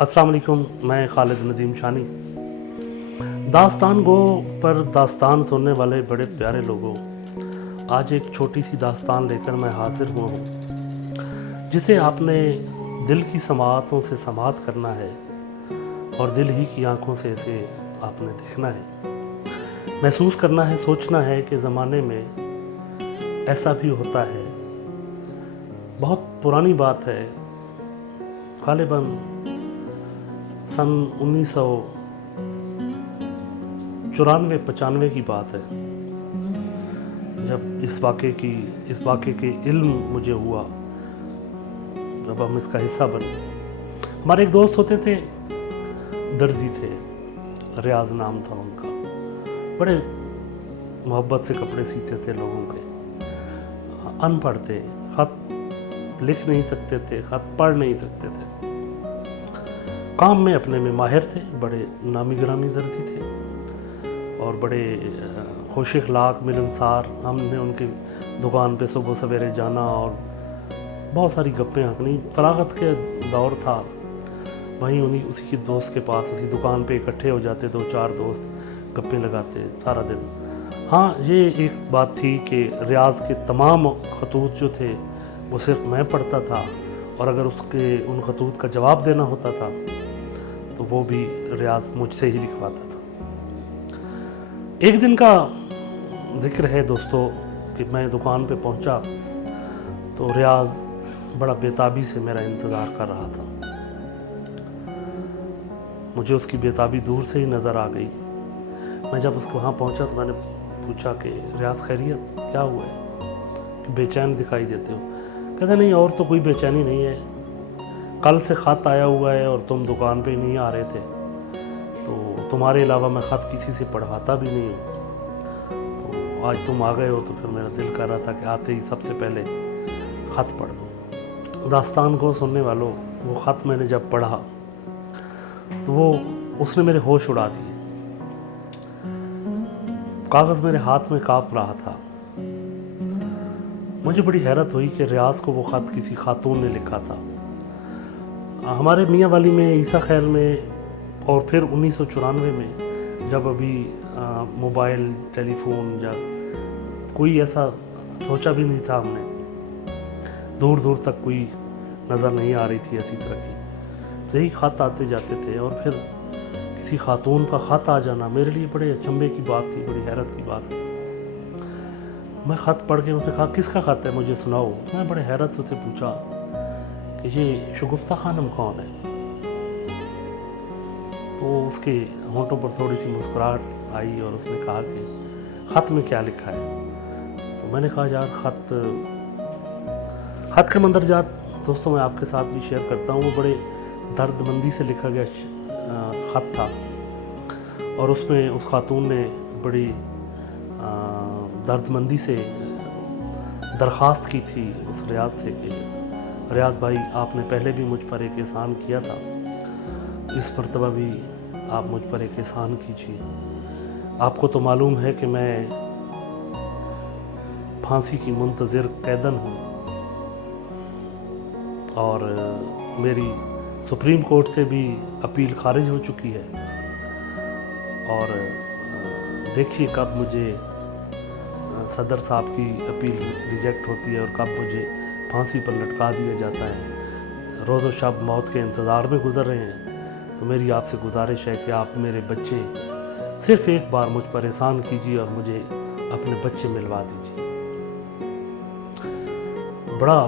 अस्सलाम वालेकुम, मैं खालिद नदीम शानी। दास्तान गो पर दास्तान सुनने वाले बड़े प्यारे लोगों, आज एक छोटी सी दास्तान लेकर मैं हाजिर हुआ हूँ, जिसे आपने दिल की समाअतों से समाअत करना है और दिल ही की आंखों से इसे आपने देखना है, महसूस करना है, सोचना है कि ज़माने में ऐसा भी होता है। बहुत पुरानी बात है, ग़ालिबन सन 1994-95 की बात है, जब इस वाक़े के इल्म मुझे हुआ, जब हम इसका हिस्सा बने। हमारे एक दोस्त होते थे, दर्जी थे, रियाज नाम था उनका। बड़े मोहब्बत से कपड़े सीते थे लोगों के। अनपढ़ थे, ख़त लिख नहीं सकते थे, ख़त पढ़ नहीं सकते थे, काम में अपने में माहिर थे, बड़े नामी गिरामी दर्जी थे और बड़े खुश अखलाक मिलनसार। हमने उनकी दुकान पे सुबह सवेरे जाना और बहुत सारी गप्पें हाँकनी। फरागत के दौर था, वहीं उसी के दोस्त के पास उसी दुकान पे इकट्ठे हो जाते, 2-4 दोस्त गप्पें लगाते सारा दिन। हाँ, ये एक बात थी कि रियाज के तमाम खतूत जो थे वो सिर्फ मैं पढ़ता था, और अगर उन खतूत का जवाब देना होता था तो वो भी रियाज मुझसे ही लिखवाता था। एक दिन का जिक्र है दोस्तों कि मैं दुकान पे पहुंचा तो रियाज बड़ा बेताबी से मेरा इंतज़ार कर रहा था। मुझे उसकी बेताबी दूर से ही नज़र आ गई। मैं जब उसको वहाँ पहुंचा तो मैंने पूछा कि रियाज खैरियत, क्या हुआ है कि बेचैन दिखाई देते हो? कहते नहीं, और तो कोई बेचैनी नहीं है, कल से ख़त आया हुआ है और तुम दुकान पे नहीं आ रहे थे, तो तुम्हारे अलावा मैं ख़त किसी से पढ़वाता भी नहीं हूँ, तो आज तुम आ गए हो तो फिर मेरा दिल कर रहा था कि आते ही सबसे पहले ख़त पढ़ दो। दास्तान को सुनने वालों, वो ख़त मैंने जब पढ़ा तो उसने मेरे होश उड़ा दिए। कागज़ मेरे हाथ में काँप रहा था। मुझे बड़ी हैरत हुई कि रियाज को वो ख़त किसी खातून ने लिखा था। हमारे मियाँ वाली में, ईसा खैल में, और फिर 1994 में, जब अभी मोबाइल टेलीफोन या कोई ऐसा सोचा भी नहीं था हमने, दूर दूर तक कोई नज़र नहीं आ रही थी ऐसी तरक्की। यही ख़त आते जाते थे और फिर किसी खातून का ख़त आ जाना मेरे लिए बड़े अचंभे की बात थी, बड़ी हैरत की बात थी। मैं ख़त पढ़ के उससे कहा, किसका ख़त है, मुझे सुनाओ। मैं बड़े हैरत से उससे पूछा कि ये शगुफ्ता खानम कौन है? तो उसके होंठों पर थोड़ी सी मुस्कुराहट आई और उसने कहा कि ख़त में क्या लिखा है? तो मैंने कहा यार, ख़त के मंदरजात दोस्तों मैं आपके साथ भी शेयर करता हूँ। वो बड़े दर्दमंदी से लिखा गया ख़त था और उसमें उस खातून ने बड़ी दर्दमंदी से दरख्वास्त की थी उस रियाज से कि रियाज भाई, आपने पहले भी मुझ पर एक एहसान किया था, इस मरतबा भी आप मुझ पर एक एहसान कीजिए। आपको तो मालूम है कि मैं फांसी की मुंतज़िर कैदन हूँ और मेरी सुप्रीम कोर्ट से भी अपील खारिज हो चुकी है, और देखिए कब मुझे सदर साहब की अपील रिजेक्ट होती है और कब मुझे फांसी पर लटका दिया जाता है। रोज़ो शब मौत के इंतज़ार में गुजर रहे हैं। तो मेरी आपसे गुजारिश है कि आप मेरे बच्चे, सिर्फ एक बार मुझ पर एहसान कीजिए और मुझे अपने बच्चे मिलवा दीजिए। बड़ा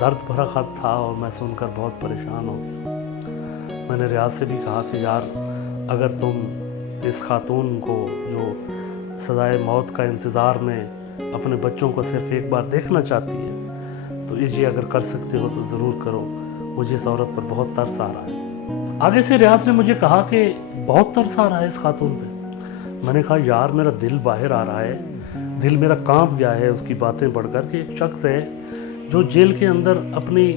दर्द भरा ख़त था और मैं सुनकर बहुत परेशान हो गया। मैंने रियाज से भी कहा कि यार, अगर तुम इस खातून को जो सज़ाए मौत का इंतज़ार में अपने बच्चों को सिर्फ एक बार देखना चाहती है, तो ये अगर कर सकते हो तो ज़रूर करो। मुझे इस औरत पर बहुत तरस आ रहा है। आगे से रियाज ने मुझे कहा कि बहुत तरस आ रहा है इस खातून पे। मैंने कहा यार, मेरा दिल बाहर आ रहा है, दिल मेरा कांप गया है उसकी बातें पढ़कर कि एक शख्स है जो जेल के अंदर अपनी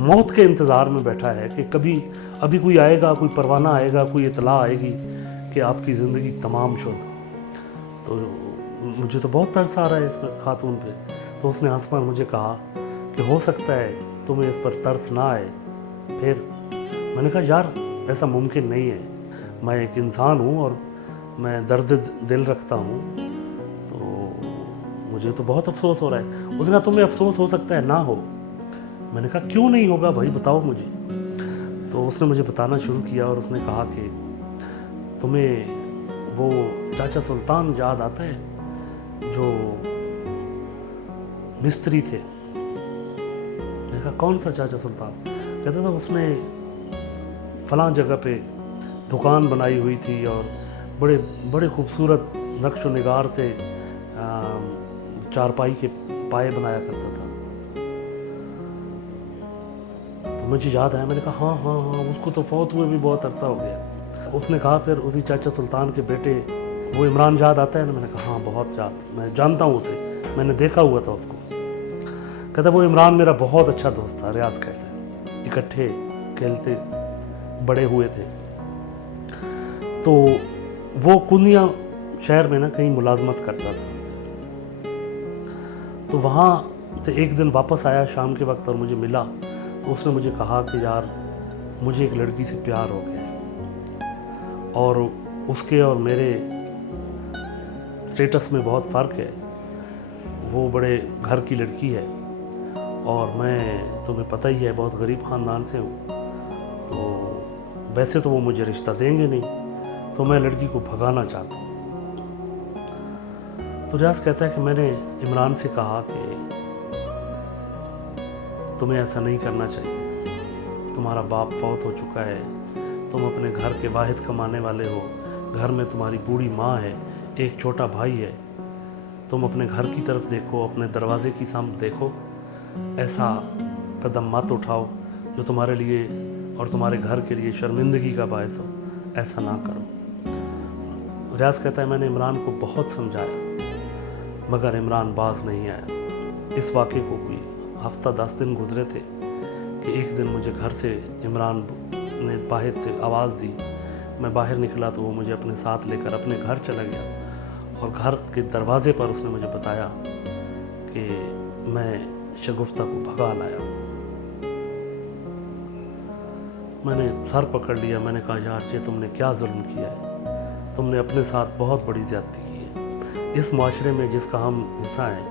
मौत के इंतज़ार में बैठा है कि कभी अभी कोई आएगा, कोई परवाना आएगा, कोई इतला आएगी कि आपकी ज़िंदगी तमाम शुद्ध। तो मुझे तो बहुत तरस आ रहा है इस खातून पे। तो उसने हंस कर मुझे कहा कि हो सकता है तुम्हें इस पर तरस ना आए, फिर मैंने कहा यार ऐसा मुमकिन नहीं है, मैं एक इंसान हूँ और मैं दर्द दिल रखता हूँ, तो मुझे तो बहुत अफसोस हो रहा है। उसने कहा तुम्हें अफसोस हो सकता है ना हो। मैंने कहा क्यों नहीं होगा भाई, बताओ मुझे। तो उसने मुझे बताना शुरू किया और उसने कहा कि तुम्हें वो चाचा सुल्तान याद आता है जो मिस्त्री थे? मैंने कहा कौन सा चाचा सुल्तान? कहता था उसने फलां जगह पे दुकान बनाई हुई थी और बड़े बड़े खूबसूरत नक्श व निगार से चारपाई के पाए बनाया करता था। तो मुझे याद आया, मैंने कहा हाँ हाँ हाँ, उसको तो फौत हुए भी बहुत अरसा हो गया। उसने कहा फिर उसी चाचा सुल्तान के बेटे वो इमरान याद आता है ना? मैंने कहा हाँ बहुत याद, मैं जानता हूँ उसे, मैंने देखा हुआ था उसको। कहता वो इमरान मेरा बहुत अच्छा दोस्त था, रियाज कहते हैं, इकट्ठे खेलते बड़े हुए थे। तो वो कुनिया शहर में ना कहीं मुलाजमत करता था, तो वहाँ से एक दिन वापस आया शाम के वक्त और मुझे मिला। तो उसने मुझे कहा कि यार मुझे एक लड़की से प्यार हो गया है और उसके और मेरे स्टेटस में बहुत फ़र्क है। वो बड़े घर की लड़की है और मैं, तुम्हें पता ही है, बहुत गरीब ख़ानदान से हूँ। तो वैसे तो वो मुझे रिश्ता देंगे नहीं, तो मैं लड़की को भगाना चाहता हूँ। तो रियाज कहता है कि मैंने इमरान से कहा कि तुम्हें ऐसा नहीं करना चाहिए, तुम्हारा बाप फौत हो चुका है, तुम अपने घर के वाहिद कमाने वाले हो, घर में तुम्हारी बूढ़ी माँ है, एक छोटा भाई है, तुम अपने घर की तरफ देखो, अपने दरवाजे की सामने देखो, ऐसा कदम मत उठाओ जो तुम्हारे लिए और तुम्हारे घर के लिए शर्मिंदगी का बायस हो, ऐसा ना करो। रियाज कहता है मैंने इमरान को बहुत समझाया मगर इमरान बाज नहीं आया। इस वाक़े को कोई हफ्ता 10 दिन गुजरे थे कि एक दिन मुझे घर से इमरान ने बाहर से आवाज़ दी। मैं बाहर निकला तो वो मुझे अपने साथ लेकर अपने घर चला गया और घर के दरवाजे पर उसने मुझे बताया कि मैं शगुफ्ता को भगा लाया हूँ। मैंने सर पकड़ लिया, मैंने कहा यार ये तुमने क्या जुल्म किया है, तुमने अपने साथ बहुत बड़ी ज़्यादती की है। इस माशरे में जिसका हम हिस्सा हैं,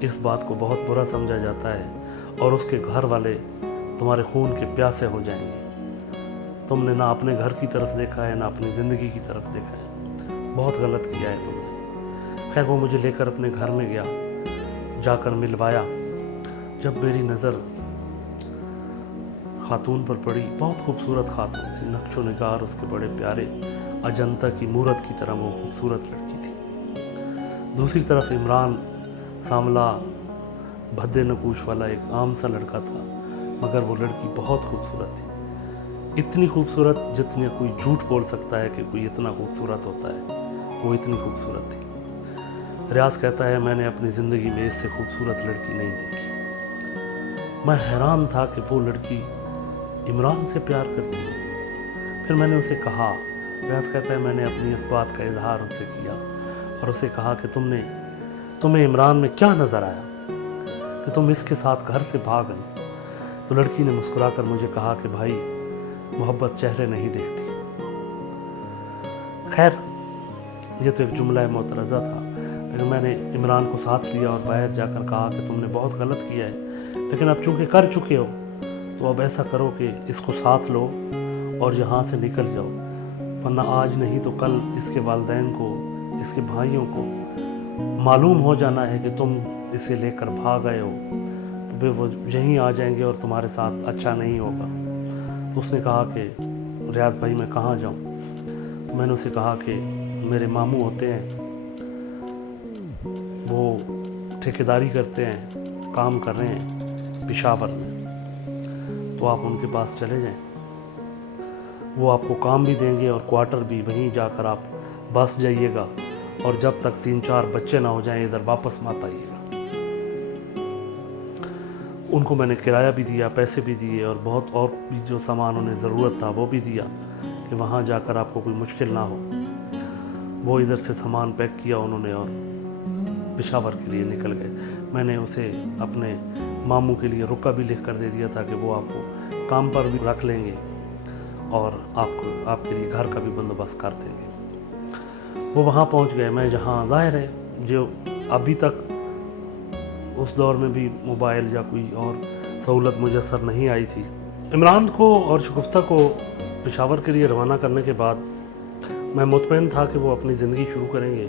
इस बात को बहुत बुरा समझा जाता है और उसके घर वाले तुम्हारे खून के प्यासे हो जाएंगे। तुमने ना अपने घर की तरफ देखा है ना अपनी ज़िंदगी की तरफ देखा है, बहुत गलत किया है तुमने। खैर वो मुझे लेकर अपने घर में गया, जाकर मिलवाया। जब मेरी नज़र खातून पर पड़ी, बहुत खूबसूरत खातून थी, नक्शो निगार उसके बड़े प्यारे, अजंता की मूरत की तरह वो खूबसूरत लड़की थी। दूसरी तरफ इमरान सांवला भद्दे नकूश वाला एक आम सा लड़का था, मगर वो लड़की बहुत खूबसूरत थी, इतनी खूबसूरत जितनी कोई झूठ बोल सकता है कि कोई इतना खूबसूरत होता है, वो इतनी खूबसूरत थी। रियाज कहता है मैंने अपनी ज़िंदगी में इससे खूबसूरत लड़की नहीं देखी। मैं हैरान था कि वो लड़की इमरान से प्यार करती है। फिर मैंने उसे कहा, रियाज कहता है मैंने अपनी इस बात का इजहार उससे किया और उसे कहा कि तुम्हें इमरान में क्या नज़र आया कि तुम इसके साथ घर से भाग गई? तो लड़की ने मुस्कुराकर मुझे कहा कि भाई मोहब्बत चेहरे नहीं देखती। खैर ये तो एक जुमला मोतरज़ा था, लेकिन मैंने इमरान को साथ लिया और बाहर जाकर कहा कि तुमने बहुत गलत किया है, लेकिन अब चूँकि कर चुके हो तो अब ऐसा करो कि इसको साथ लो और यहाँ से निकल जाओ, वरना आज नहीं तो कल इसके वालिदैन को, इसके भाइयों को मालूम हो जाना है कि तुम इसे लेकर भाग गए हो, तो वे वो यहीं आ जाएंगे और तुम्हारे साथ अच्छा नहीं होगा। तो उसने कहा कि रियाज भाई मैं कहाँ जाऊँ? तो मैंने उसे कहा कि मेरे मामू होते हैं, वो ठेकेदारी करते हैं, काम कर रहे हैं पेशावर में, तो आप उनके पास चले जाएं, वो आपको काम भी देंगे और क्वार्टर भी, वहीं जाकर आप बस जाइएगा और जब तक 3-4 बच्चे ना हो जाएं इधर वापस मत आइएगा। उनको मैंने किराया भी दिया, पैसे भी दिए और बहुत और भी जो सामान उन्हें ज़रूरत था वो भी दिया कि वहाँ जाकर आपको कोई मुश्किल ना हो। वो इधर से सामान पैक किया उन्होंने और पेशावर के लिए निकल गए। मैंने उसे अपने मामू के लिए रुका भी लिख कर दे दिया था कि वो आपको काम पर भी रख लेंगे और आपके लिए घर का भी बंदोबस्त कर देंगे। वो वहाँ पहुँच गए। मैं जहाँ ज़ाहिर है जो अभी तक उस दौर में भी मोबाइल या कोई और सहूलत मुयस्सर नहीं आई थी। इमरान को और शगुफ्ता को पेशावर के लिए रवाना करने के बाद मैं मुतमईन था कि वो अपनी ज़िंदगी शुरू करेंगे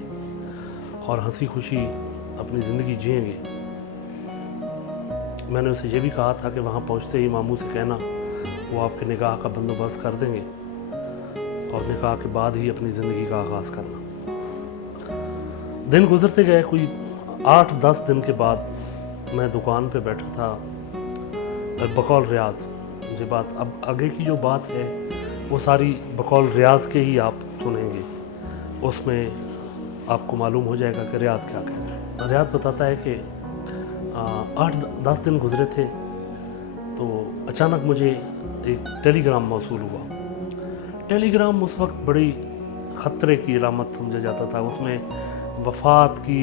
और हंसी खुशी अपनी ज़िंदगी जिएंगे। मैंने उसे ये भी कहा था कि वहाँ पहुँचते ही मामू से कहना वो आपके निकाह का बंदोबस्त कर देंगे और निकाह के बाद ही अपनी ज़िंदगी का आगाज़ करना। दिन गुजरते गए। कोई 8-10 दिन के बाद मैं दुकान पे बैठा था बकौल रियाज। ये बात अब आगे की जो बात है वो सारी बकौल रियाज के ही आप सुनेंगे, उसमें आपको मालूम हो जाएगा कि रियाज क्या कह रहा है। रियाज बताता है कि 8-10 दिन गुजरे थे तो अचानक मुझे एक टेलीग्राम मौसूल हुआ। टेलीग्राम उस वक्त बड़ी ख़तरे की अलामत समझा जाता था। उसमें वफ़ात की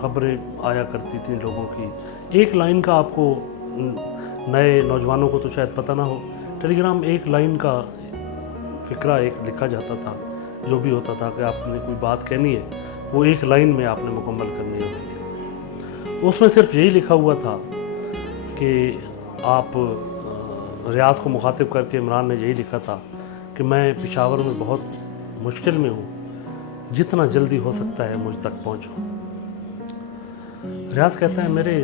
खबरें आया करती थी लोगों की। एक लाइन का आपको नए नौजवानों को तो शायद पता ना हो, टेलीग्राम एक लाइन का फ़िक्रा एक लिखा जाता था। जो भी होता था कि आपने कोई बात कहनी है वो एक लाइन में आपने मुकम्मल करनी होती थी। उसमें सिर्फ यही लिखा हुआ था कि आप रियाज को मुखातिब करके इमरान ने यही लिखा था कि मैं पेशावर में बहुत मुश्किल में हूँ, जितना जल्दी हो सकता है मुझ तक पहुँचो। रियाज कहता है मेरे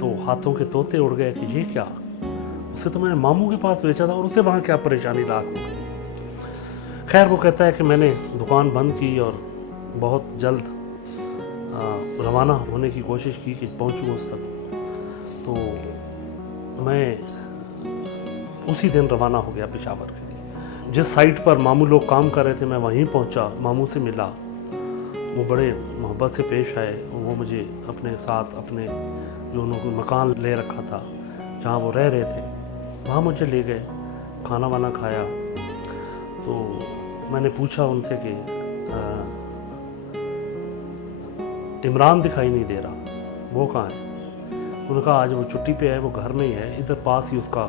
तो हाथों के तोते उड़ गए कि ये क्या, उसे तो मैंने मामू के पास बेचा था और उसे वहाँ क्या परेशानी लाग। खैर वो कहता है कि मैंने दुकान बंद की और बहुत जल्द रवाना होने की कोशिश की कि पहुँचूँ उस तक। तो मैं उसी दिन रवाना हो गया पेशावर के लिए। जिस साइट पर मामू लोग काम कर रहे थे मैं वहीं पहुँचा, मामू से मिला। वो बड़े मोहब्बत से पेश आए। वो मुझे अपने साथ अपने जो उन्होंने मकान ले रखा था जहाँ वो रह रहे थे वहाँ मुझे ले गए, खाना वाना खाया। तो मैंने पूछा उनसे कि इमरान दिखाई नहीं दे रहा, वो कहाँ है? उन्होंने कहा आज वो छुट्टी पे है, वो घर में ही है, इधर पास ही उसका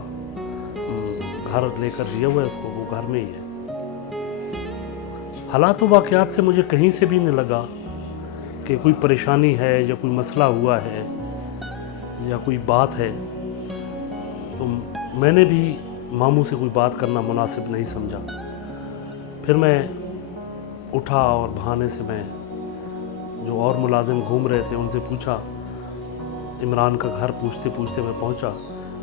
घर लेकर दिया हुआ है उसको, वो घर में ही है। हालात व वाक़यात से मुझे कहीं से भी नहीं लगा कि कोई परेशानी है या कोई मसला हुआ है या कोई बात है। तो मैंने भी मामू से कोई बात करना मुनासिब नहीं समझा। फिर मैं उठा और बहाने से मैं जो और मुलाजिम घूम रहे थे उनसे पूछा। इमरान का घर पूछते पूछते मैं पहुंचा।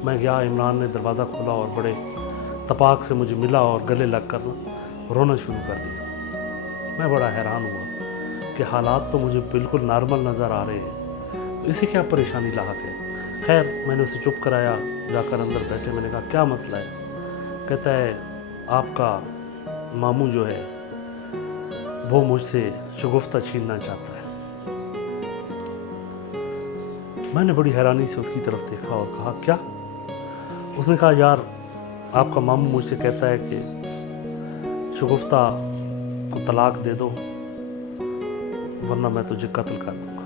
मैं गया, इमरान ने दरवाज़ा खोला और बड़े तपाक से मुझे मिला और गले लग कर रोना शुरू कर दिया। मैं बड़ा हैरान हुआ कि हालात तो मुझे बिल्कुल नॉर्मल नज़र आ रहे हैं, तो इसे क्या परेशानी लाहक है। खैर मैंने उसे चुप कराया, जाकर अंदर बैठे। मैंने कहा क्या मसला है? कहता है आपका मामू जो है वो मुझसे शगुफ्ता छीनना चाहता है। मैंने बड़ी हैरानी से उसकी तरफ देखा और कहा क्या? उसने कहा यार आपका मामू मुझसे कहता है कि शगुफ्ता को तलाक दे दो वरना मैं तुझे कत्ल कर दूंगा।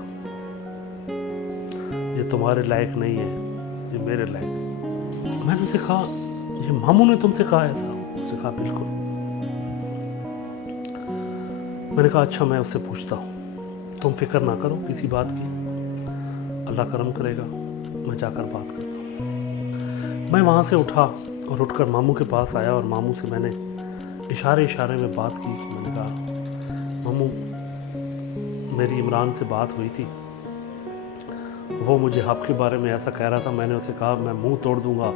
ये तुम्हारे लायक नहीं है, ये मेरे लायक। मैंने उसे कहा ये मामू ने तुमसे कहा ऐसा? उसने कहा बिल्कुल। मैंने कहा अच्छा मैं उससे पूछता हूँ, तुम फिक्र ना करो किसी बात की, अल्लाह करम करेगा, मैं जाकर बात करता हूँ। मैं वहाँ से उठा और उठकर मामू के पास आया और मामू से मैंने इशारे इशारे में बात की। मैंने कहा मामू मेरी इमरान से बात हुई थी, वो मुझे आपके बारे में ऐसा कह रहा था। मैंने उसे कहा मैं मुंह तोड़ दूंगा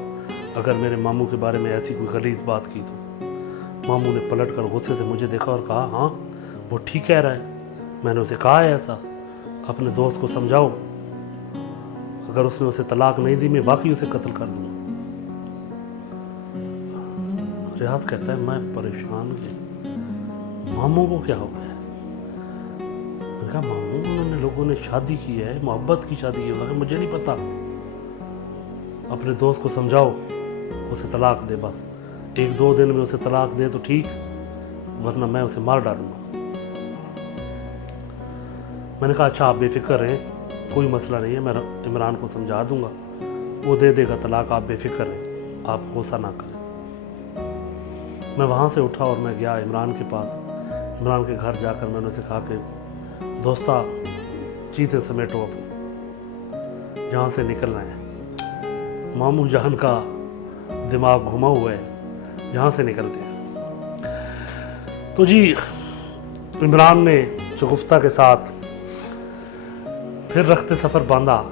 अगर मेरे मामू के बारे में ऐसी कोई गलीज़ बात की तो। मामू ने पलट कर गुस्से से मुझे देखा और कहा हाँ वो ठीक कह रहा है, मैंने उसे कहा है ऐसा, अपने दोस्त को समझाओ, अगर उसने उसे तलाक नहीं दी मैं वाकई उसे कत्ल कर दूंगा। रियाज कहता है मैं परेशान गया, मामू को क्या हो गया? मैंने कहा मामू उन्होंने लोगों ने शादी की है, मोहब्बत की शादी है, मगर मुझे नहीं पता। अपने दोस्त को समझाओ उसे तलाक दे, बस 1-2 दिन में उसे तलाक दे तो ठीक, वरना मैं उसे मार डालूंगा। मैंने कहा अच्छा आप बेफिक्र रहें, कोई मसला नहीं है, मैं इमरान को समझा दूंगा, वो दे देगा तलाक, आप बेफिक्र हैं, आप गुस्सा ना करें। मैं वहाँ से उठा और मैं गया इमरान के पास। इमरान के घर जाकर मैंने उसे कहा कि दोस्ता चीज़ें समेटो अपनी, यहाँ से निकलना है, मामू जान का दिमाग घुमा हुआ है, यहाँ से निकलते हैं। तो जी इमरान ने शगुफ्ता के साथ फिर रखते सफ़र बांधा,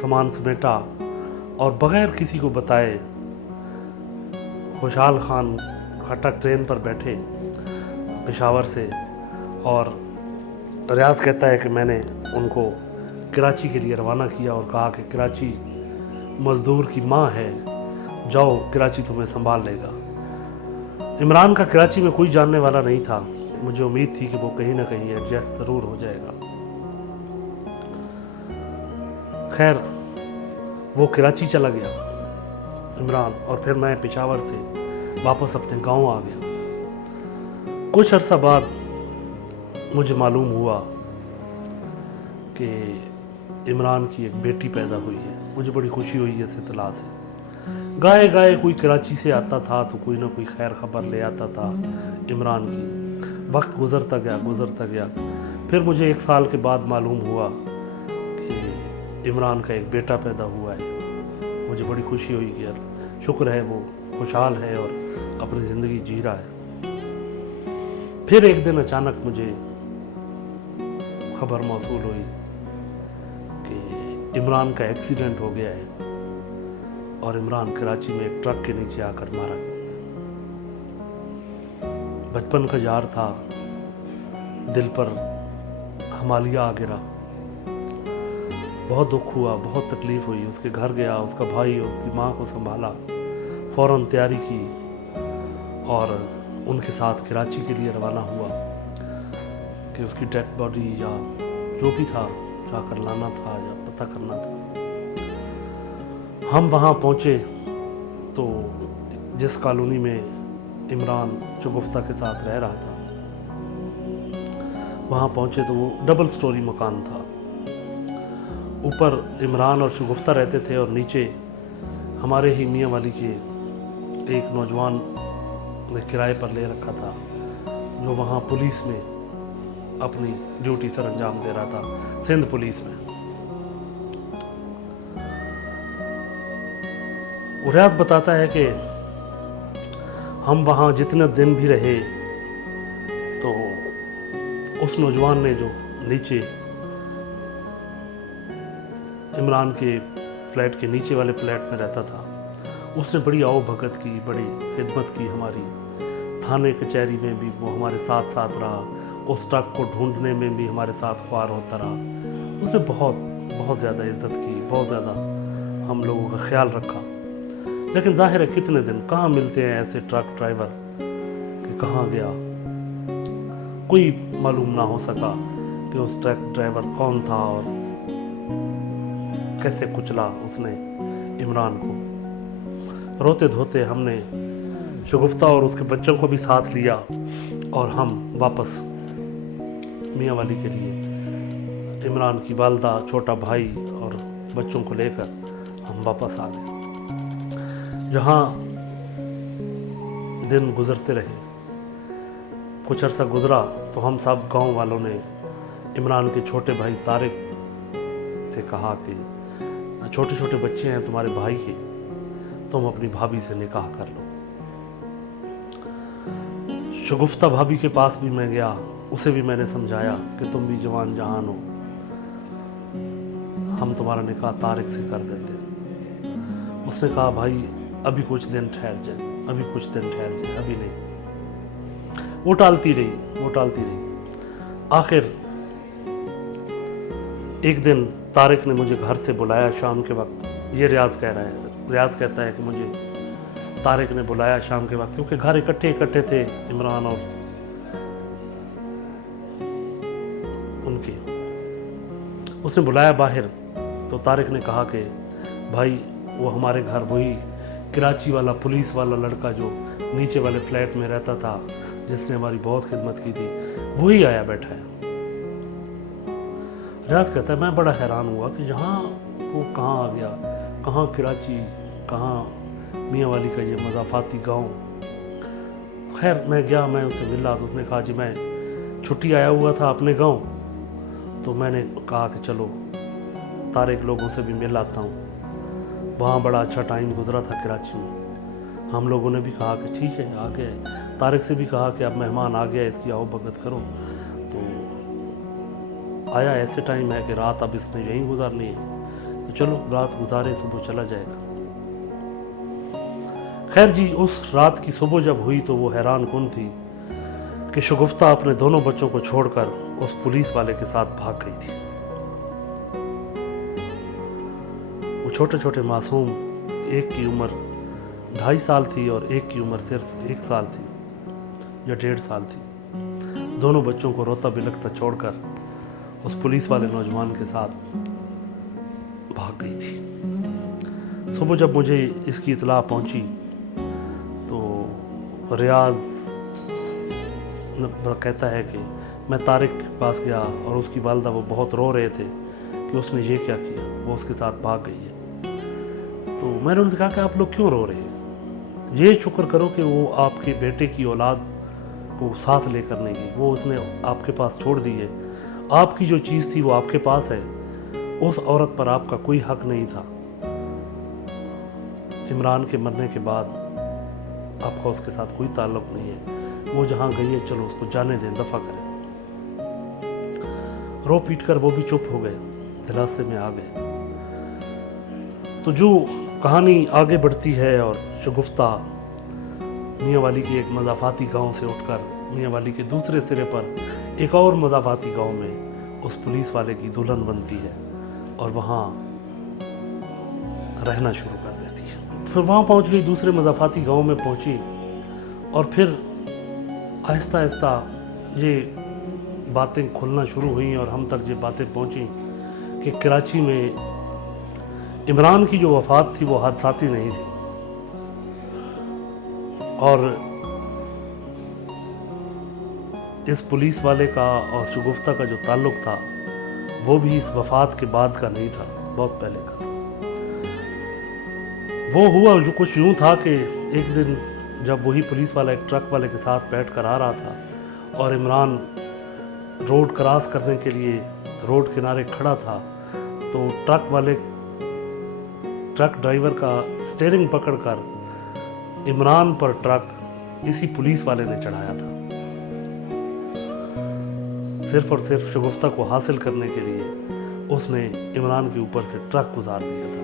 सामान समेटा और बग़ैर किसी को बताए खुशहाल खान खटक ट्रेन पर बैठे पेशावर से। और रियाज कहता है कि मैंने उनको कराची के लिए रवाना किया और कहा कि कराची मज़दूर की माँ है, जाओ कराची तुम्हें संभाल लेगा। इमरान का कराची में कोई जानने वाला नहीं था, मुझे उम्मीद थी कि वो कहीं ना कहीं एडजस्ट ज़रूर हो जाएगा। खैर वो कराची चला गया इमरान, और फिर मैं पेशावर से वापस अपने गांव आ गया। कुछ अरसा बाद मुझे मालूम हुआ कि इमरान की एक बेटी पैदा हुई है। मुझे बड़ी खुशी हुई इस इत्तला से। गाए गाए कोई कराची से आता था तो कोई ना कोई खैर खबर ले आता था इमरान की। वक्त गुजरता गया। फिर मुझे 1 साल के बाद मालूम हुआ कि इमरान का एक बेटा पैदा हुआ है। मुझे बड़ी खुशी हुई कि यार शुक्र है वो खुशहाल है और अपनी ज़िंदगी जी रहा है। फिर एक दिन अचानक मुझे खबर मौसूल हुई कि इमरान का एक्सीडेंट हो गया है और इमरान कराची में एक ट्रक के नीचे आकर मारा गया। बचपन का यार था, दिल पर हमालिया आ गिरा। बहुत दुख हुआ, बहुत तकलीफ हुई। उसके घर गया, उसका भाई और उसकी माँ को संभाला, फौरन तैयारी की और उनके साथ कराची के लिए रवाना हुआ कि उसकी डेड बॉडी या जो भी था जाकर लाना था या पता करना था। हम वहाँ पहुँचे तो जिस कॉलोनी में इमरान शगुफ्ता के साथ रह रहा था, वहाँ पहुँचे तो वो डबल स्टोरी मकान था। ऊपर इमरान और शगुफ्ता रहते थे और नीचे हमारे ही मियाँ वाली के एक नौजवान ने किराए पर ले रखा था, जो वहाँ पुलिस में अपनी ड्यूटी सर अंजाम दे रहा था, सिंध पुलिस में। रियाज बताता है कि हम वहाँ जितने दिन भी रहे तो उस नौजवान ने जो नीचे इमरान के फ्लैट के नीचे वाले फ्लैट में रहता था, उसने बड़ी आओ भगत की, बड़ी खिदमत की हमारी। थाने कचहरी में भी वो हमारे साथ साथ रहा, उस ट्रक को ढूंढने में भी हमारे साथ ख्वार होता रहा। उसने बहुत ज़्यादा इज्जत की, बहुत ज़्यादा हम लोगों का ख्याल रखा। लेकिन जाहिर है कितने दिन कहाँ मिलते हैं ऐसे ट्रक ड्राइवर कि कहाँ गया, कोई मालूम ना हो सका कि उस ट्रक ड्राइवर कौन था और कैसे कुचला उसने इमरान को। रोते धोते हमने शगुफ्ता और उसके बच्चों को भी साथ लिया और हम वापस मियाँ वाली के लिए इमरान की वालदा, छोटा भाई और बच्चों को लेकर हम वापस आ गए। जहाँ दिन गुजरते रहे, कुछ अरसा गुजरा तो हम सब गांव वालों ने इमरान के छोटे भाई तारिक से कहा कि छोटे छोटे बच्चे हैं तुम्हारे भाई के, तुम अपनी भाभी से निकाह कर लो। शगुफ्ता भाभी के पास भी मैं गया, उसे भी मैंने समझाया कि तुम भी जवान जहान हो, हम तुम्हारा निकाह तारिक से कर देते। उसने कहा भाई अभी कुछ दिन ठहर जाए, अभी नहीं। वो टालती रही। आखिर एक दिन तारिक ने मुझे घर से बुलाया शाम के वक्त। ये रियाज कह रहा है, रियाज कहता है कि मुझे तारिक ने बुलाया शाम के वक्त, क्योंकि घर इकट्ठे थे इमरान और उनके। उसने बुलाया बाहर तो तारिक ने कहा कि भाई वो हमारे घर वही कराची वाला पुलिस वाला लड़का जो नीचे वाले फ्लैट में रहता था, जिसने हमारी बहुत खिदमत की थी, वही आया बैठा है। रियाज कहता है मैं बड़ा हैरान हुआ कि यहाँ वो कहाँ आ गया, कहाँ कराची, कहाँ मियाँ वाली का ये मज़ाफ़ाती गांव। खैर मैं गया, मैं उससे मिला तो उसने कहा जी मैं छुट्टी आया हुआ था अपने गांव, तो मैंने कहा कि चलो तारिक लोगों से भी मिल आता हूँ। वहाँ बड़ा अच्छा टाइम गुजरा था कराची में। हम लोगों ने भी कहा कि ठीक है आ गए। तारिक से भी कहा कि अब मेहमान आ गया, इसकी आओ भगत करो। तो आया ऐसे टाइम है कि रात अब इसने यहीं गुजारनी है, तो चलो रात गुजारे, सुबह चला जाएगा। खैर जी, उस रात की सुबह जब हुई तो वो हैरान कुन थी कि शगुफ्ता अपने दोनों बच्चों को छोड़कर उस पुलिस वाले के साथ भाग गई थी। वो छोटे छोटे मासूम, एक की उम्र 2.5 साल थी और एक की उम्र सिर्फ 1 साल थी या 1.5 साल थी। दोनों बच्चों को रोता बिलखता छोड़कर उस पुलिस वाले नौजवान के साथ भाग गई थी। सुबह जब मुझे इसकी इतला पहुंची तो रियाज कहता है कि मैं तारिक के पास गया और उसकी वालदा वो बहुत रो रहे थे कि उसने ये क्या किया, वो उसके साथ भाग गई है। तो मैंने उनसे कहा कि आप लोग क्यों रो रहे हैं, ये शुक्र करो कि वो आपके बेटे की औलाद को साथ लेकर नहीं गई, वो उसने आपके पास छोड़ दी है। आपकी जो चीज़ थी वो आपके पास है, उस औरत पर आपका कोई हक नहीं था। इमरान के मरने के बाद आपका उसके साथ कोई ताल्लुक नहीं है, वो जहाँ गई है चलो उसको जाने दें, दफ़ा करें। रो पीट कर वो भी चुप हो गए, दिलासे में आ गए। तो जो कहानी आगे बढ़ती है और शगुफ्ता मियाँ वाली के एक मज़ाफ़ाती गांव से उठकर मियाँ वाली के दूसरे सिरे पर एक और मज़ाफ़ाती गांव में उस पुलिस वाले की दुल्हन बनती है और वहाँ रहना शुरू कर देती है। फिर वहाँ पहुँच गई, दूसरे मज़ाफ़ाती गांव में पहुँची और फिर आहिस्ता आहिस्ता ये बातें खुलना शुरू हुई और हम तक ये बातें पहुँची कि कराची में इमरान की जो वफ़ात थी वो हादसाती नहीं थी और इस पुलिस वाले का और शगुफ्ता का जो ताल्लुक़ था वो भी इस वफ़ात के बाद का नहीं था, बहुत पहले का था। वो हुआ जो कुछ यूँ था कि एक दिन जब वही पुलिस वाला एक ट्रक वाले के साथ बैठ कर आ रहा था और इमरान रोड क्रॉस करने के लिए रोड किनारे खड़ा था, तो ट्रक ड्राइवर का स्टीयरिंग पकड़कर इमरान पर ट्रक इसी पुलिस वाले ने चढ़ाया था, सिर्फ और सिर्फ शगुफ्ता को हासिल करने के लिए उसने इमरान के ऊपर से ट्रक गुजार दिया था।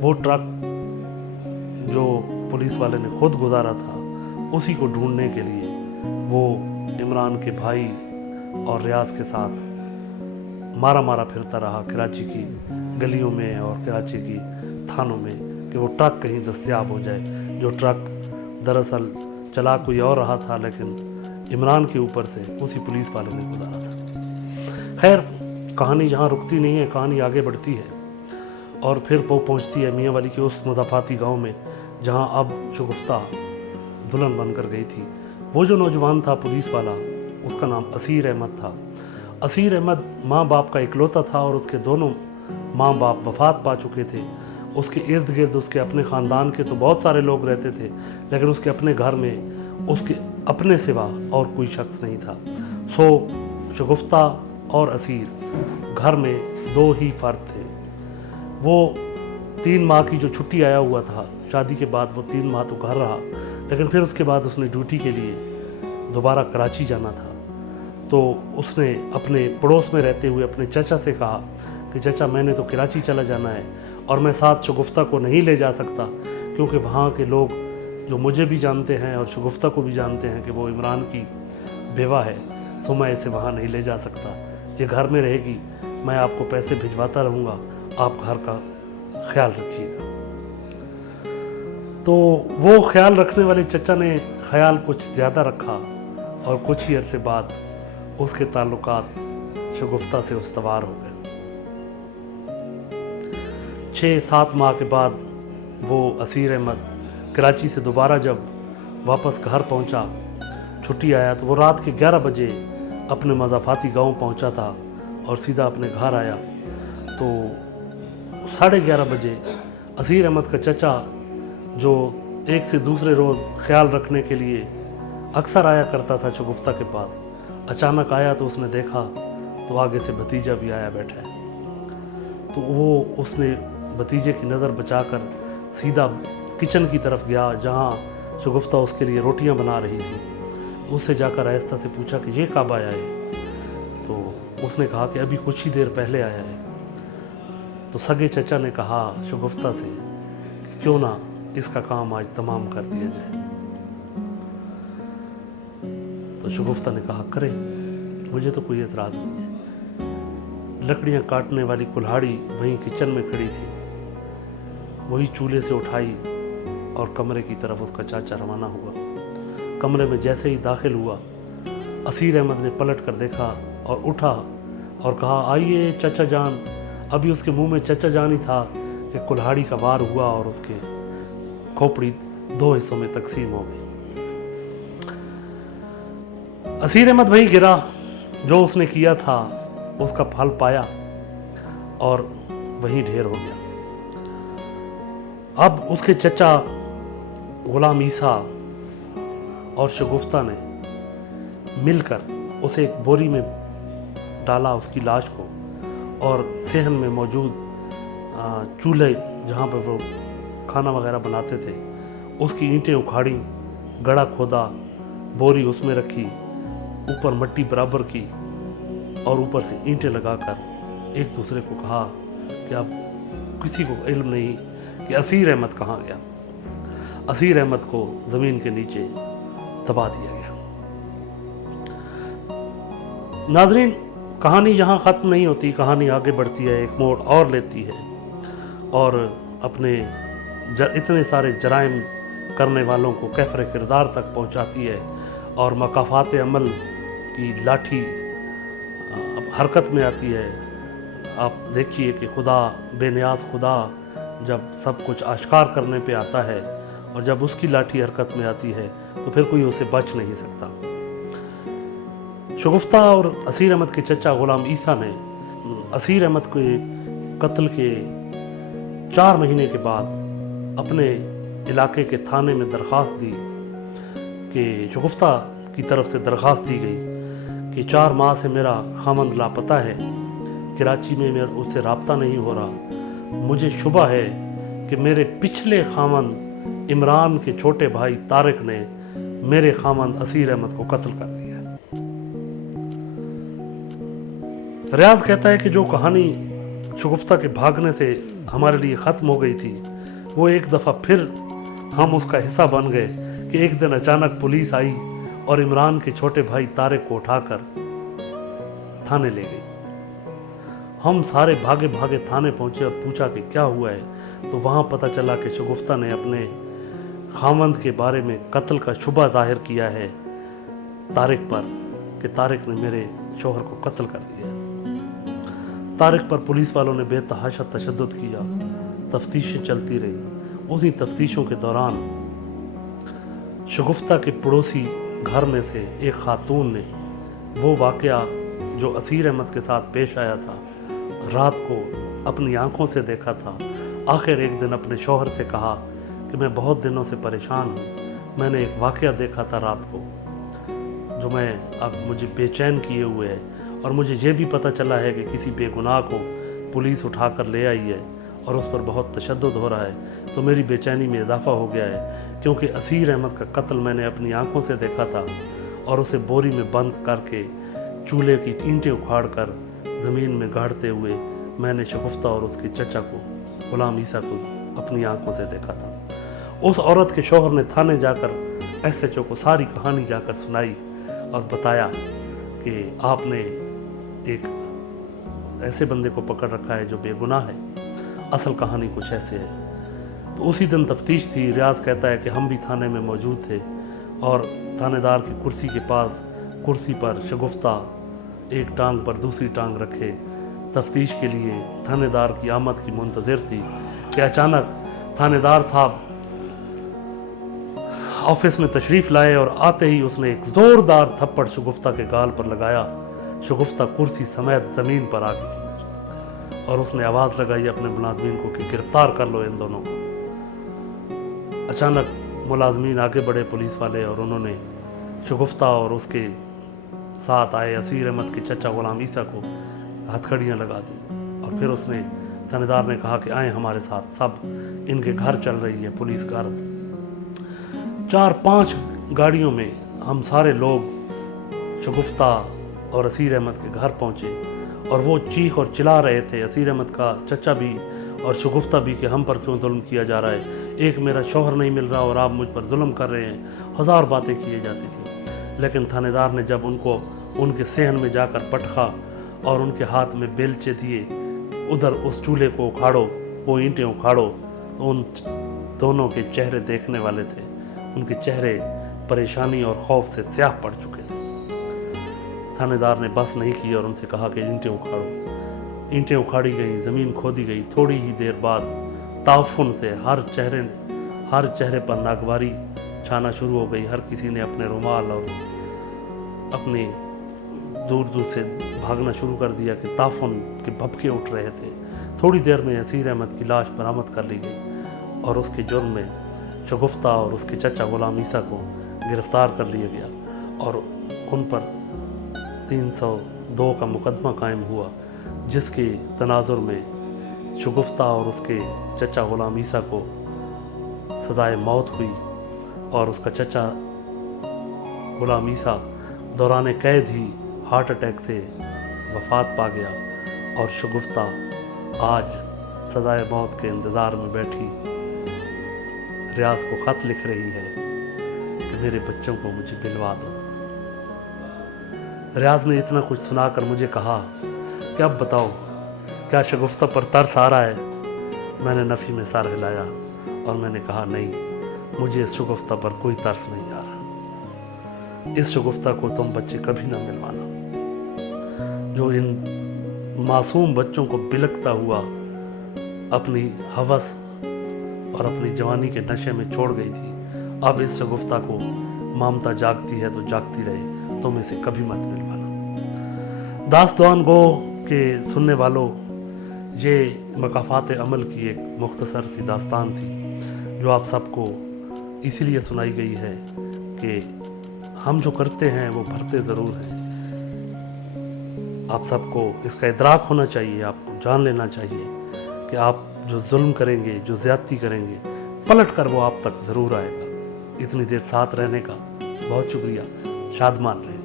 वो ट्रक जो पुलिस वाले ने खुद गुजारा था, उसी को ढूंढने के लिए वो इमरान के भाई और रियाज के साथ मारा मारा फिरता रहा कराची की गलियों में और कराची की थानों में कि वो ट्रक कहीं दस्तयाब हो जाए, जो ट्रक दरअसल चला कोई और रहा था लेकिन इमरान के ऊपर से उसी पुलिस वाले ने गुजारा था। खैर कहानी जहाँ रुकती नहीं है, कहानी आगे बढ़ती है और फिर वो पहुँचती है मियाँ वाली के उस मज़ाफ़ाती गांव में जहाँ अब शगुफ्ता दुल्हन बनकर गई थी। वो जो नौजवान था पुलिस वाला, उसका नाम असीर अहमद था। असीर अहमद माँ बाप का इकलौता था और उसके दोनों माँ बाप वफ़ात पा चुके थे। उसके इर्द गिर्द उसके अपने ख़ानदान के तो बहुत सारे लोग रहते थे, लेकिन उसके अपने घर में उसके अपने सिवा और कोई शख्स नहीं था। सो शगुफ्ता और असीर घर में 2 ही फ़र्द थे। वो 3 माह की जो छुट्टी आया हुआ था, शादी के बाद वो 3 माह तो घर रहा, लेकिन फिर उसके बाद उसने ड्यूटी के लिए दोबारा कराची जाना था। तो उसने अपने पड़ोस में रहते हुए अपने चाचा से कहा कि चाचा मैंने तो कराची चला जाना है और मैं साथ शगुफ्ता को नहीं ले जा सकता, क्योंकि वहाँ के लोग जो मुझे भी जानते हैं और शगुफ्ता को भी जानते हैं कि वो इमरान की बेवा है, तो मैं इसे वहाँ नहीं ले जा सकता। ये घर में रहेगी, मैं आपको पैसे भिजवाता रहूँगा, आप घर का ख्याल रखिएगा। तो वो ख्याल रखने वाले चचा ने ख्याल कुछ ज़्यादा रखा और कुछ ही अरसे बाद उसके ताल्लुकात शगुफ्ता से उस्तवार हो गए। 6-7 माह के बाद वो असीर अहमद कराची से दोबारा जब वापस घर पहुंचा, छुट्टी आया, तो वो रात के 11 बजे अपने मज़ाफ़ाती गांव पहुंचा था और सीधा अपने घर आया। तो 11:30 बजे असीर अहमद का चचा जो एक से दूसरे रोज़ ख्याल रखने के लिए अक्सर आया करता था शगुफ्ता के पास, अचानक आया तो उसने देखा तो आगे से भतीजा भी आया बैठा है। तो वो उसने भतीजे की नज़र बचाकर सीधा किचन की तरफ गया जहाँ शगुफ्ता उसके लिए रोटियां बना रही थी। उससे जाकर आहिस्ता से पूछा कि ये कब आया है? तो उसने कहा कि अभी कुछ ही देर पहले आया है। तो सगे चचा ने कहा शगुफ्ता से कि क्यों ना इसका काम आज तमाम कर दिया जाए। तो शगुफ्ता ने कहा करें, मुझे तो कोई एतराज़ नहीं है। लकड़ियाँ काटने वाली कुल्हाड़ी वहीं किचन में खड़ी थी, वही चूल्हे से उठाई और कमरे की तरफ उसका चाचा रवाना हुआ। कमरे में जैसे ही दाखिल हुआ, असीर अहमद ने पलट कर देखा और उठा और कहा आइए चाचा जान। अभी उसके मुंह में चाचा जान ही था कि कुल्हाड़ी का वार हुआ और उसके खोपड़ी 2 हिस्सों में तकसीम हो गई। असीर अहमद वहीं गिरा, जो उसने किया था उसका फल पाया और वहीं ढेर हो गया। अब उसके चचा गुलाम ईसा और शगुफ्ता ने मिलकर उसे एक बोरी में डाला, उसकी लाश को, और सेहन में मौजूद चूल्हे जहाँ पर वो खाना वगैरह बनाते थे उसकी ईंटें उखाड़ी, गड़ा खोदा, बोरी उसमें रखी, ऊपर मिट्टी बराबर की और ऊपर से ईंटें लगाकर एक दूसरे को कहा कि अब किसी को इल्म नहीं कि असीर अहमद कहाँ गया। असीर अहमद को ज़मीन के नीचे दबा दिया गया। नाजरीन, कहानी यहाँ ख़त्म नहीं होती, कहानी आगे बढ़ती है, एक मोड़ और लेती है और अपने इतने सारे जराइम करने वालों को कैफर किरदार तक पहुँचाती है और मकाफात अमल की लाठी अब हरकत में आती है। आप देखिए कि खुदा, बेनियाज खुदा जब सब कुछ आश्कार करने पे आता है और जब उसकी लाठी हरकत में आती है तो फिर कोई उससे बच नहीं सकता। शगुफ्ता और असीर अहमद के चचा गुलाम ईसा ने असीर अहमद के कत्ल के 4 महीने के बाद अपने इलाके के थाने में दरख्वास्त दी कि शगुफ्ता की तरफ से दरख्वास्त दी गई कि 4 माह से मेरा खामंद लापता है, कराची में मेरा उससे राब्ता नहीं हो रहा। मुझे शुबा है कि मेरे पिछले खामंद इमरान के छोटे भाई तारिक ने मेरे खामंद असीर अहमद को कत्ल कर दिया। रियाज कहता है कि जो कहानी शगुफ्ता के भागने से हमारे लिए ख़त्म हो गई थी, वो एक दफ़ा फिर हम उसका हिस्सा बन गए कि एक दिन अचानक पुलिस आई और इमरान के छोटे भाई तारिक को उठाकर थाने ले गई। हम सारे भागे भागे थाने पहुंचे और पूछा कि क्या हुआ है, तो वहाँ पता चला कि शगुफ्ता ने अपने खामंद के बारे में कत्ल का शुबा जाहिर किया है तारिक पर कि तारिक ने मेरे शोहर को कत्ल कर दिया। तारिक पर पुलिस वालों ने बेतहाशा तशद्दुद किया, तफ्तीशें चलती रही। उसी तफ्तीशों के दौरान शगुफ्ता के पड़ोसी घर में से एक खातून ने वो वाक़या जो असीर अहमद के साथ पेश आया था रात को अपनी आंखों से देखा था। आखिर एक दिन अपने शौहर से कहा कि मैं बहुत दिनों से परेशान हूँ, मैंने एक वाक़या देखा था रात को जो मैं अब मुझे बेचैन किए हुए है और मुझे ये भी पता चला है कि किसी बेगुनाह को पुलिस उठा कर ले आई है और उस पर बहुत तशद्दुद हो रहा है। तो मेरी बेचैनी में इजाफा हो गया है क्योंकि असीर अहमद का कत्ल मैंने अपनी आंखों से देखा था और उसे बोरी में बंद करके चूल्हे की ईंटें उखाड़ कर ज़मीन में गाड़ते हुए मैंने शगुफ्ता और उसके चचा को, गुलाम ईसा को, अपनी आंखों से देखा था। उस औरत के शौहर ने थाने जाकर SHO को सारी कहानी जाकर सुनाई और बताया कि आपने एक ऐसे बंदे को पकड़ रखा है जो बेगुनाह है, असल कहानी कुछ ऐसे है। तो उसी दिन तफ्तीश थी। रियाज कहता है कि हम भी थाने में मौजूद थे और थानेदार की कुर्सी के पास, कुर्सी पर शगुफ्ता एक टांग पर दूसरी टांग रखे तफ्तीश के लिए थानेदार की आमद की मुंतज़िर थी कि अचानक थानेदार साहब ऑफिस में तशरीफ़ लाए और आते ही उसने एक ज़ोरदार थप्पड़ शगुफ्ता के गाल पर लगाया। शगुफ्ता कुर्सी समेत ज़मीन पर आ गई और उसने आवाज़ लगाई अपने मुलाजमीन को कि गिरफ्तार कर लो इन दोनों को। अचानक मुलाजमीन आगे बढ़े पुलिस वाले, और उन्होंने शगुफ्ता और उसके साथ आए असीर अहमद के चचा गुलाम ईसा को हथकड़ियाँ लगा दी। और फिर उसने थानेदार ने कहा कि आए हमारे साथ, सब इनके घर चल रही है पुलिस गार्ड। 4-5 गाड़ियों में हम सारे लोग शगुफ्ता और असीर अहमद के घर पहुँचे, और वो चीख और चिल्ला रहे थे, असीर अहमद का चचा भी और शगुफ्ता भी, कि हम पर क्यों जुल्म किया जा रहा है, एक मेरा शौहर नहीं मिल रहा और आप मुझ पर जुल्म कर रहे हैं। हजार बातें की जाती थी। लेकिन थानेदार ने जब उनको उनके सेहन में जाकर पटखा और उनके हाथ में बेलचे दिए, उधर उस चूल्हे को उखाड़ो, वो ईंटें उखाड़ो, तो उन दोनों के चेहरे देखने वाले थे, उनके चेहरे परेशानी और खौफ से स्याह पड़ चुके थे। थानेदार ने बस नहीं की और उनसे कहा कि ईंटें उखाड़ो। ईंटें उखाड़ी गई, ज़मीन खोदी गई। थोड़ी ही देर बाद ताफुन से हर चेहरे पर नागवारी छाना शुरू हो गई। हर किसी ने अपने रुमाल और अपने दूर दूर से भागना शुरू कर दिया कि ताफुन के भपके उठ रहे थे। थोड़ी देर में असीर अहमद की लाश बरामद कर ली गई और उसके जुर्म में शगुफ्ता और उसके चचा गुलाम ईसा को गिरफ्तार कर लिया गया और उन पर 302 का मुकदमा कायम हुआ, जिसके तनाजुर में शगुफ्ता और उसके चचा गुलाम ईसा को सजाए मौत हुई और उसका चचा गुलाम ईसा दौरान कैद ही हार्ट अटैक से वफात पा गया और शगुफ्ता आज सजाए मौत के इंतज़ार में बैठी रियाज को ख़त लिख रही है कि मेरे बच्चों को मुझे मिलवा दो। रियाज ने इतना कुछ सुनाकर मुझे कहा कि अब बताओ, क्या शगुफ्ता पर तरस आ रहा है? मैंने नफ़ी में सर हिलाया और मैंने कहा नहीं, मुझे इस शगुफ्ता पर कोई तरस नहीं आ रहा। इस शगुफ्ता को तुम बच्चे कभी ना मिलवाना, जो इन मासूम बच्चों को बिलकता हुआ अपनी हवस और अपनी जवानी के नशे में छोड़ गई थी। अब इस शगुफ्ता को ममता जागती है तो जागती रहे, तुम इसे कभी मत मिलवाना। दास्तान गो के सुनने वालों, ये मकाफात अमल की एक मुख्तसर सी दास्तान थी जो आप सबको इसलिए सुनाई गई है कि हम जो करते हैं वो भरते ज़रूर हैं। आप सबको इसका इदराक होना चाहिए, आपको जान लेना चाहिए कि आप जो जुल्म करेंगे, जो ज़्यादती करेंगे, पलट कर वो आप तक ज़रूर आएगा। इतनी देर साथ रहने का बहुत शुक्रिया। शादमान रहे।